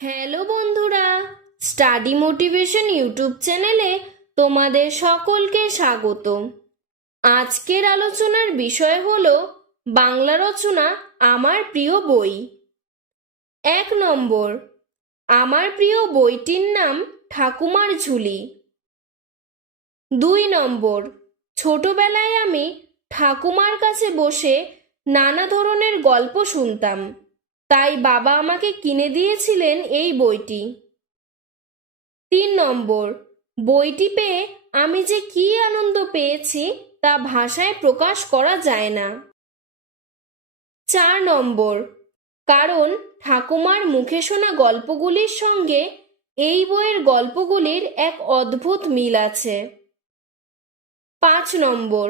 Hello বন্ধুরা, study motivation YouTube চ্যানেলে তোমাদের সকলকে স্বাগত। আজকের আলোচনার বিষয় হলো বাংলা রচনা আমার প্রিয় বই। 1 নম্বর, আমার প্রিয় বইটির নাম ঠাকুমার ঝুলি। 2 নম্বর, ছোটবেলায় আমি ঠাকুমার কাছে বসে নানা ধরনের গল্প শুনতাম, তাই বাবা আমাকে কিনে দিয়েছিলেন এই বইটি। 3 নম্বর, বইটি পেয়ে আমি যে কি আনন্দ পেয়েছি তা ভাষায় প্রকাশ করা যায় না। 4 নম্বর, কারণ ঠাকুমার মুখে শোনা গল্পগুলির সঙ্গে এই বইয়ের গল্পগুলির এক অদ্ভুত মিল আছে। 5 নম্বর,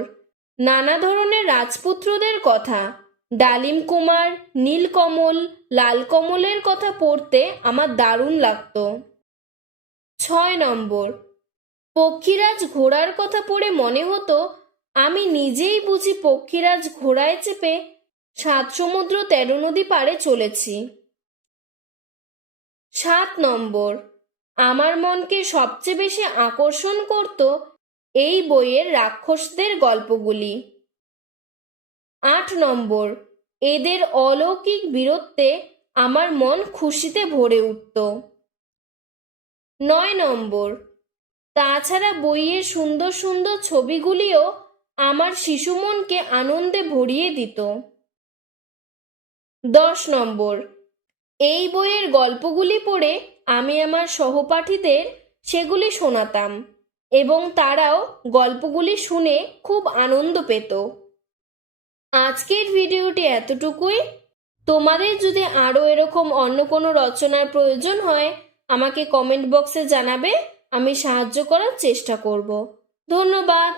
নানা ধরনের রাজপুত্রদের কথা, ডালিম কুমার, নীলকমল, লালকমলের কথা পড়তে আমার দারুণ লাগতো। 6 নম্বর, পক্ষীরাজ ঘোড়ার কথা পড়ে মনে হতো আমি নিজেই বুঝি পক্ষীরাজ ঘোড়ায় চেপে 7 সমুদ্র 13 নদী পাড়ে চলেছি। 7 নম্বর, আমার মনকে সবচেয়ে বেশি আকর্ষণ করত এই বইয়ের রাক্ষসদের গল্পগুলি। 8 নম্বর, এদের অলৌকিক বীরত্বে আমার মন খুশিতে ভরে উঠত। 9 নম্বর, তাছাড়া বইয়ের সুন্দর সুন্দর ছবিগুলিও আমার শিশু মনকে আনন্দে ভরিয়ে দিত। 10 নম্বর, এই বইয়ের গল্পগুলি পড়ে আমি আমার সহপাঠীদের সেগুলি শোনাতাম এবং তারাও গল্পগুলি শুনে খুব আনন্দ পেত। আজকের ভিডিওটি এতটুকুই। তোমাদের যদি আরও এরকম অন্য কোনো রচনার প্রয়োজন হয় আমাকে কমেন্ট বক্সে জানাবে, আমি সাহায্য করার চেষ্টা করব। ধন্যবাদ।